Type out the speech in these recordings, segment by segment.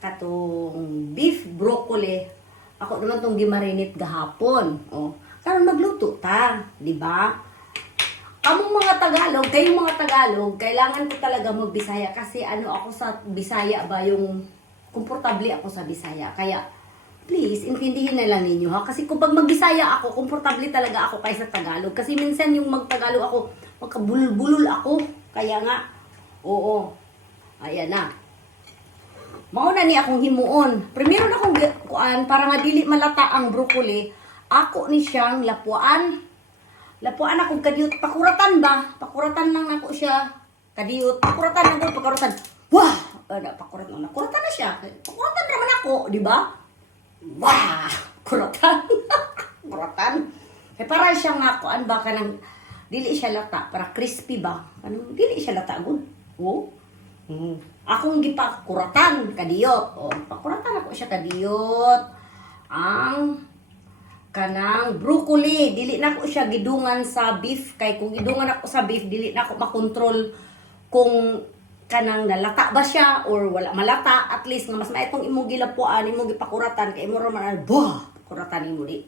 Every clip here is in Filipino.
katong beef broccoli. Ako naman tong gimarinate gahapon. Oh, karon magluto ta, di ba? Kamong mga Tagalog, kayong mga Tagalog, kailangan ko talaga magbisaya kasi ano ako sa Bisaya ba yung komportable ako sa Bisaya. Kaya please, intindihin na lang ninyo ha. Kasi kung pag magbisaya ako, komportable talaga ako kaysa Tagalog. Kasi minsan yung magtagalog ako, magkabulol-bulol ako. Kaya nga, oo. Ayan na. Mauna ni akong himuon. Primero na akong kuan para nga dili malata ang broccoli. Ako ni siyang lapuan. Lapuan akong kadiyot. Pakuratan ba? Pakuratan lang ako siya. Kadiyot. Pakuratan lang ako. Pakuratan. Wah! Pakuratan na. Kuratan na siya. Pakuratan naman ako. Di ba? Wah! Kuratan. Kuratan. Kaya para siya nga kuan ba ka ng dili siya lata. Para crispy ba? Ano? Dili siya lata. Good. Oh. Akong gipakuratan kadiyot. Oh, pakuratan ako siya kadiyot. Ang kanang broccoli, dili na ko siya gidungan sa beef kay kung gidungan ako sa beef dili na ako makontrol kung kanang nalata ba siya or wala malata. At least nga mas maitong imong gilapuan, imong gipakuratan kay imo ra man bah, kuratan imo di.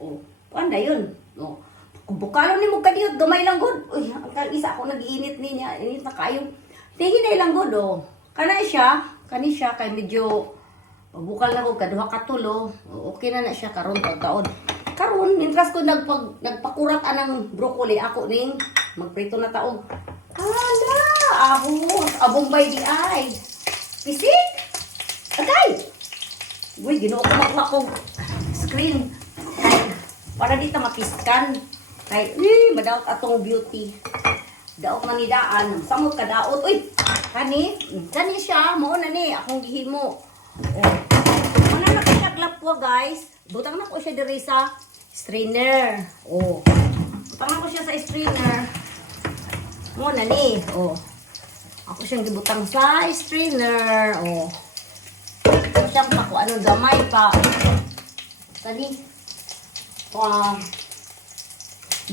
Oh, panda yun. Oh. Kung bukalon nimo kadiyot gamay lang gud. Uy, ang isa ako nag-iinit niya, init na kayo. Tingin na lang gud oh. Kani siya kay medyo bukal na ko kaduha ka tulo. Okay na siya karon taon. Karon intras ko nagpakurat anang broccoli ako ning magprito na taog. Hala, abong bay di ay. Pisik. Atay. Uy, ginoo ko makuha screen. Kay para di ta mapiskan. Kay madaot atong beauty. Daot manidaan, samot ka daot. Uy, kani siya, mo na ni akong gihimo. Oh. Ano na ko siya glapwa, guys. Butang na ko siya diri sa strainer. Oh. Butang na ko siya sa strainer. Mo na ni. Oh. Ako siyang gibutang sa strainer. Oh. Ako siyang pa ko ano gamay pa. Kani.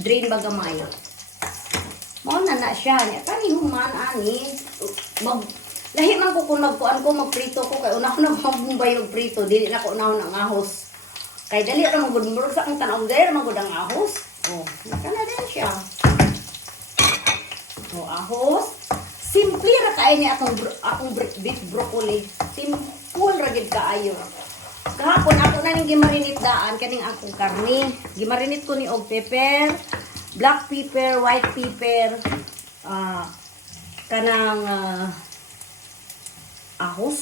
Drain ba gamay? Mao na siya. Kani human ani. Lahi man ko kung magkuan ko magprito ko kay una-una magbumbay og prito dili na ko unahon ang ahos. Kay dali ra magud murag sa ang tan-aw dere magud ang ahos. Oh, kana din siya. Oh, ahos. Simple ra kay ni akong beef broccoli. Simple ra gid kaayo. Kahapon ako na ning gimarinate daan kaning akong karni. Gimarinate ko ni og pepper, black pepper, white pepper, kanang ahos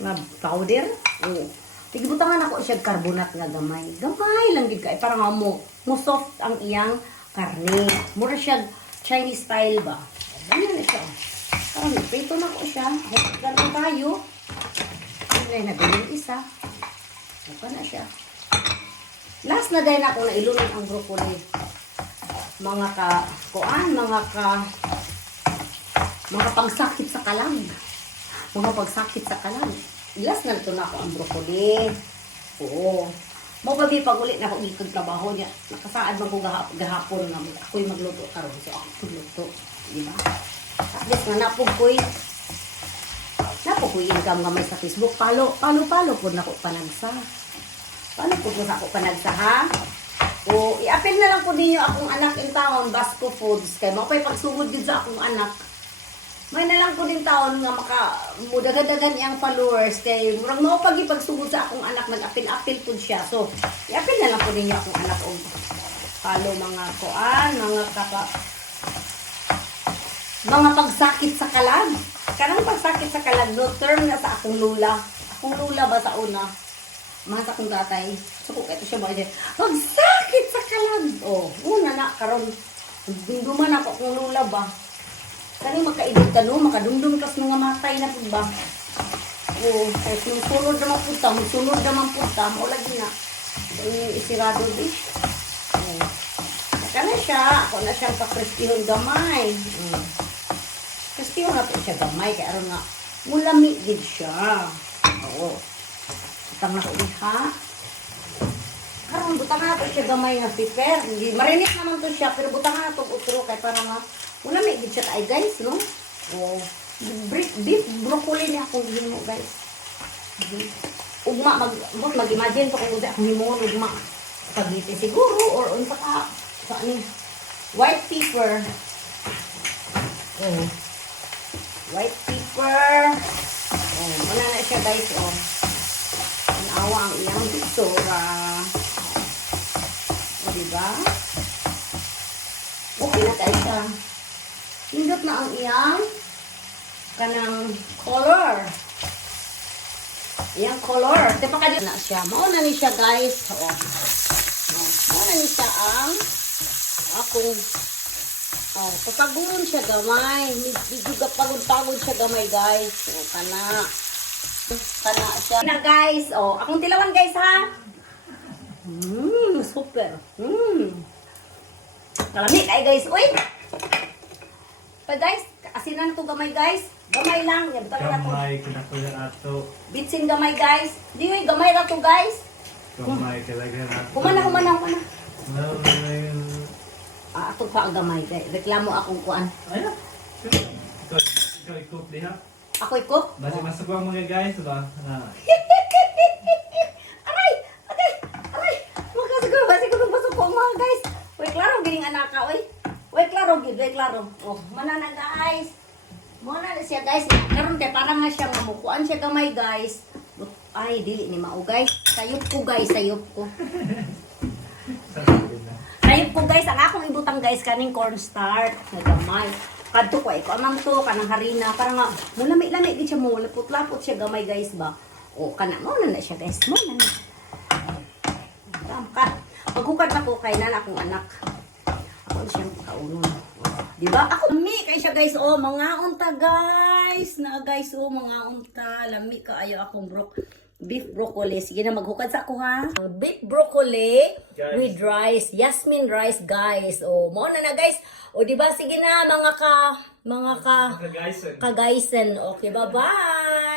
nga powder. Oh. Tigibutangan ako siya carbonate nga gamay. Gamay lang gid kay para nga mo soft ang iyang karne. Mura siya Chinese style ba. Ganyan na siya. Parang prito na ko siya. Ganun tayo. Ay na yung isa. Mukha na siya. Last na dahil ako na ilunin ang broccoli. Mga pangsakit sa kalang. Mga pagsakit sa kalang. Last na ito na ako ang broccoli. Oo. Mo gabi pag ulit na ako ikag trabaho niya. Nakasaad man ko gahapon na ako'y magluto karon. So ako magluto. Diba? At least nga napog ko'y income nga may sa Facebook. Palo po na ako panagsa. Paano po na ako panagsa ha? O, i-apil na lang po ninyo akong anak in town, Basco Foods. Kaya mapay pagsugod din sa akong anak. May na lang po din taon nga mudagadagan iyang followers. Kaya murang maupag ipagsugod sa akong anak, nag-apil-apil po siya. So, i-apil na lang po ninyo akong anak. O, follow mga kuan, mga pagsakit sa kalag. Kanang pagsakit sa kalag, no term na sa akong lula. Akong lula ba sa una? Mga sa akong tatay. So, kung ito siya mga dyan, pagsakit sa kalag. O, una na, karon dunduman ako akong lula ba. Kani makaidit ka no, makadumdum kas mga matay na po ba. O, kahit yung sunod naman punta, maula din na. Isirado dish. O, na siya, ako na siyang pakristihon gamay. Kristihon na po siya gamay, kaya aron nga, mulami din siya. Oo. Butang na ko ha. Karon butang na to siya gamay nga pepper. Marinate naman to siya, pero butang na to utro kay para nga mulami din siya ay guys, no? Oh, beef broccoli niya akong gino guys. Ugma, mag-imagine to kung ako himongon ugma. Spaghetti siguro, or unsa ka, sa ano, white pepper. Oh. White pepper. Oh, wala na siya guys, oh. Tanawa ang iyang bisura. O, diba? Okay na tayo siya. Hindot na ang iyang kanang color. Iyang color. Diba ka na siya. Mauna ni siya guys. O. Mauna ni siya ang akong papaguron siya gamay. Medyo pagod-pagod siya gamay guys. O, kana siya. Na guys, o, akong tilawan guys ha. Super. Kalami kay guys. Uy. Pa guys, asinan to gamay guys. Gamay lang. Yan, Gamay, kinakuya ato. bitsin gamay guys. Di uy, gamay ra to guys. Gamay, kalagyan ato. Humana. No, no, yun. Ato pa ang gamay guys. Reklamo akong kuan. Ayun. Ikaw i-cook diha. Ako i-cook. Basi masuk ang mga guys, ba? Aray! Makasiguro ba siguro pasok ko mga guys. Uy, klaro gining anak ka, uy. Uy, klaro gid, uy, klaro. Oh, mana na guys. Mana na siya guys. Karon kay parang nga siya mamukuan siya gamay guys. Ay, dili ni mao guys. Sayop ko guys, sayop ko. Sayop ko guys, ang akong ibutang guys kaning cornstarch na gamay. Kadto ko ko amang to kanang harina para nga mulami-lami gid siya mo, lapot-lapot siya gamay guys ba. O kana mo na siya guys, mo na. Ka. Maghukad na ko kay nana akong anak. Ako siyang kaunon. Di ba? Ako lami kay siya guys. Oh, mga unta guys. Na guys, oh, mga unta. Lami ka ayo akong beef broccoli. Sige na maghukad sa ako ha. Beef broccoli Guys. with rice. Yasmin rice guys. Oh, mo na guys. O di ba sige na mga Mga guys, kagaysen. Okay, bye-bye.